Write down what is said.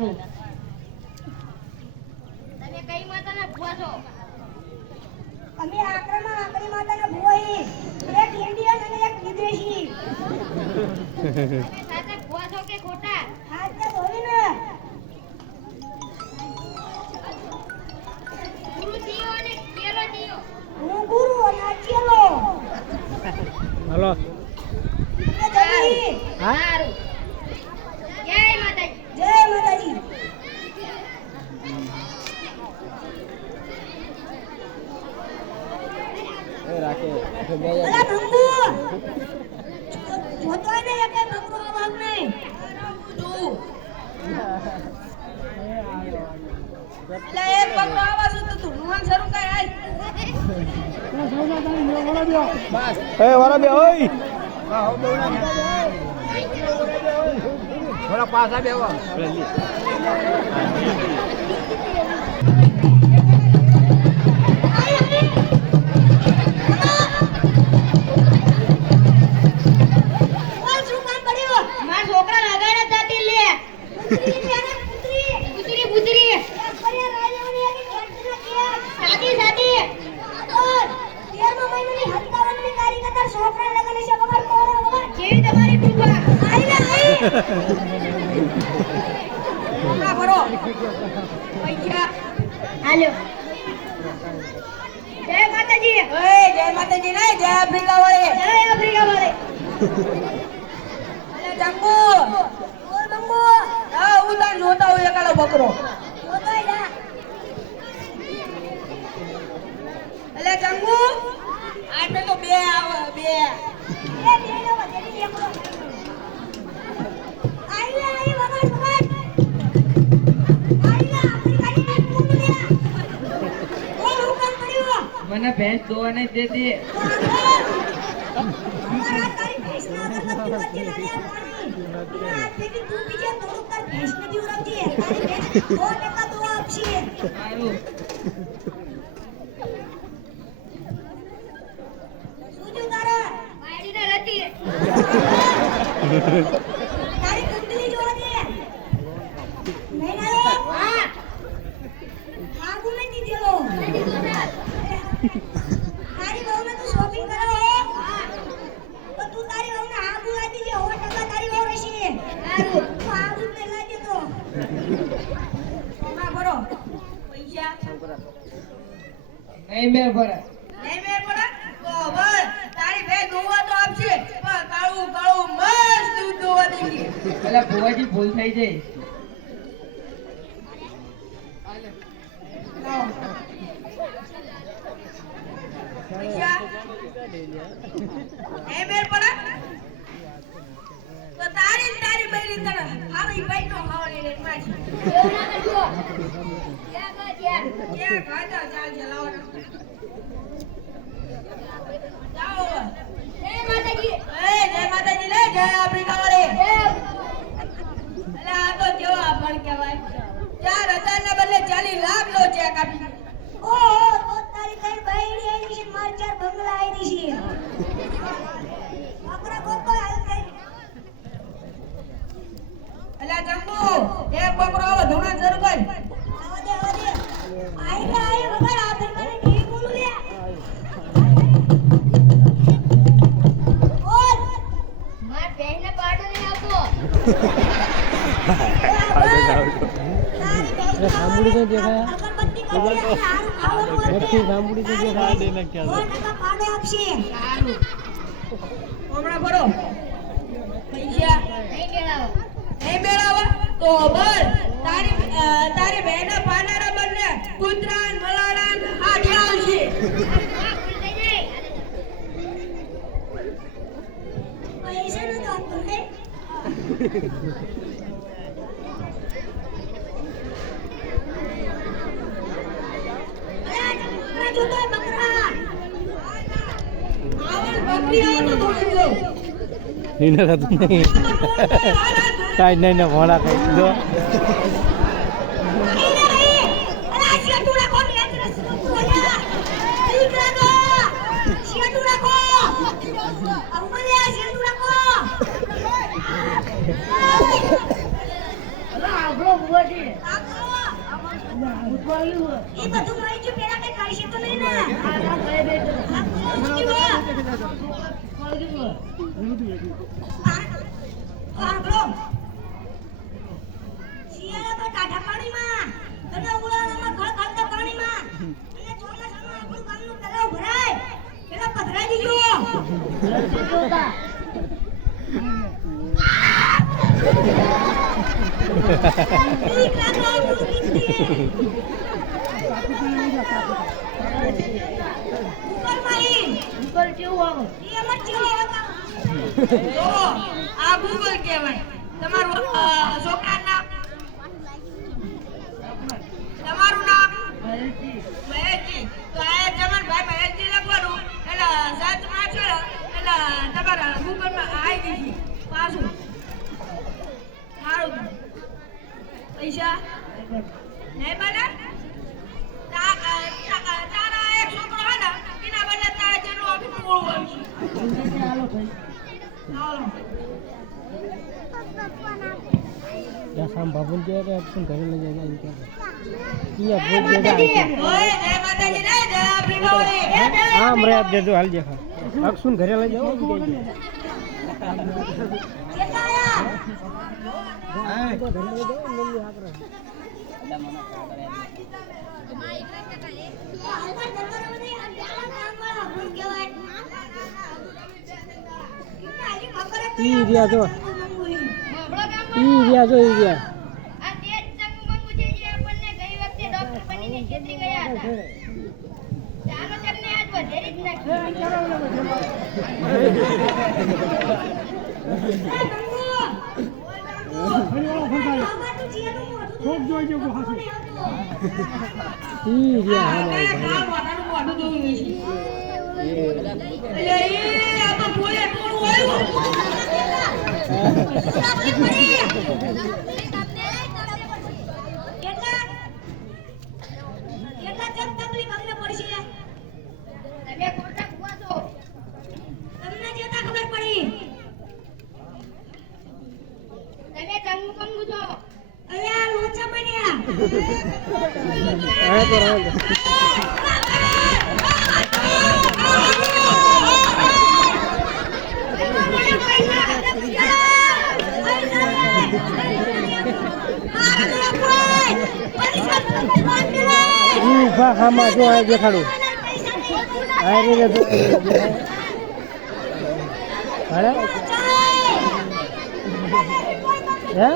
તમે કઈ માતાના ભુવા છો? અમે આક્રમણ આકરી માતાના ભુવા છીએ. એક ઇન્ડિયન અને એક વિદેશી. તમે સાચા ભુવા છો કે ખોટા? હાચા ધોઈ ને. ગુરુ જીઓ અને ચેલો જીઓ. હું ગુરુ અને આ ચેલો. હાલો સારું. જય માતાજી. જય માતાજી. રાખે અલા મંગુ જોતો ને એક મંગુ આવાગ નહીં તું એટલે એક મંગુ આવાજ તો તું ઢોન શરૂ કર આય એ વારા બે ઓય થોડા પાછા બેવા હાલો જય માતાજી. જય માતાજી નહીં, જય આફ્રિકા વાળે. જય આફ્રિકા વાળે. અલે જંબુ ઓર જંબુ આ ઉદાન જોતા હોય એકાલો બકરો જોતા જા. અલે જંબુ આટલે તો બે આવે બે નો વધેલી એકલો આઈ આઈ વગર વગર મને ભેંસ દોવા નહીં દેતી. તારી બહુને તું શોપિંગ કરાવો તો તું તારી બહુને આ બોલાવી દીજે 100% તારી બહુ રહેશે. સારું તું આ દૂધ ને લાવી દેતો ના ભરો પૈસા નહીં મેળ પડે. નહીં મેળ પડે તો બસ તારી બે દોવા તો આપશે પણ કાળું કાળું મસ્ત દૂધ દોવા દેજે. એટલે ભુવાજી ભૂલ થઈ જાય. પૈસા એ મેળ પડે તો તારી બૈરી તને આવી ભાઈ નો ખાવાની રેટ માં છે. એવું ના કરજો. જ્યાં એ ખાતા ચાલ ચલાવવાનો જાઓ. જય માતાજી. જય માતાજી લે જય આફ્રિકા વાળે. જય અલે આ તો કેવા પણ કહેવાય 4000 ના બદલે 40 લાખ નો ચેક આપી. ઓહો તો તારી કઈ બૈરી આઈ છે માર 4 બંગલા આઈ છે. બકરા કોકો હાલ કઈ અલે જંબુ એક બકરો આવો ધોણા શરૂ કર. આવા દે આઈ વગર આ દરબારે ઠીક બોલું લે. ઓલ માર બહેનને પાડો નહીં આવતો. સાંભળી તો દેખાય. અગરબત્તી કરી અને હારું ખાવાનું નથી સાંભળી તો દેખાય. દે નાખ્યા. 100% પાડો આપશે. સારું. હમણાં ભરો પૈસા નહીં મેળાવો. નહીં મેળાવા તો બસ તારી બહેના પાનારા બદલે કૂતરાન મલાડાન હાડી આવશે. આ ભૂલ થઈ જાય. પૈસા નો તો આપતો ને. અરે જોતો બકરા આવલ બકરી આવો તો દોડી લો. એને થતું નહીં. કાંઈ નહીં ને ભોળા કઈ જો આપણો ભુવાજી બરો શિયાળામાં ટાઢા પાણીમાં અને ઉનાળામાં ખળખળતા પાણીમાં અને ચોમાસામાં આપણું ગામનું તળાવ ભરાય પેલા પધરાઈ દીજો આ ગૂગલ કહેવાય તમારું છોકરાના તમારું નામ મહેશજી તો આ તમારા ભાઈ મહેશજી લખવાનું એટલે સર્ચ મારશો એટલે તમારા ગૂગલમાં આવી ગઈ પાછું સારું પૈસા નહીં બને તારા એક છોકરો હે ને એના બદલે તારા જેટલું આપી મોળું આવશે હાલો शाम बाबू के ऑप्शन घर ले जाएगा इनका ये जय माताजी रे जय प्रिमोरी हां हमरे आप दे दो हाल देखा अक्सुन घरे ले जाओ केताया हां तो घर ले जाओ ले यहां पर रिया जो આ તે જ ચંગુ મંગુ છે જે આપણને ગઈ વખતે ડોક્ટર બનીને છેતરી ગયા હતા. ચાલો તમને આજ વધેરી જ તમે ખોટા ભૂવા છો. તમને જેતા ખબર પડી તમે ચંગુ મંગુ છો. અલ્યા લોચા બન્યા आए पर ऊभा हामा जो आए देखाड़ो आए रे तो अरे हैं